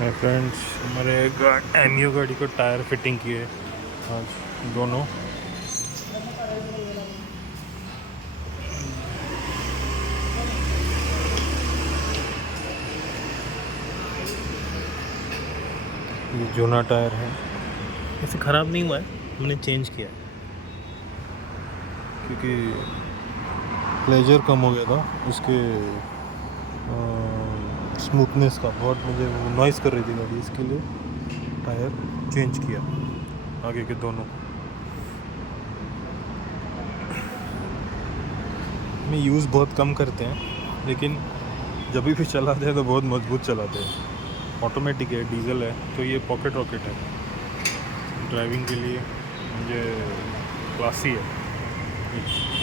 Hi friends, हमारे MU गाड़ी को टायर फिटिंग किए आज दोनों। ये जूना टायर है, इसे ख़राब नहीं हुआ है, हमने चेंज किया है क्योंकि प्लेजर कम हो गया था उसके स्मूथनेस का। बहुत मुझे नॉइस कर रही थी गाड़ी, इसके लिए टायर चेंज किया आगे के दोनों। में यूज़ बहुत कम करते हैं, लेकिन जब भी चलाते हैं तो बहुत मजबूत चलाते हैं। ऑटोमेटिक है, डीजल है, तो ये पॉकेट रॉकेट है, ड्राइविंग के लिए मुझे क्लासी है।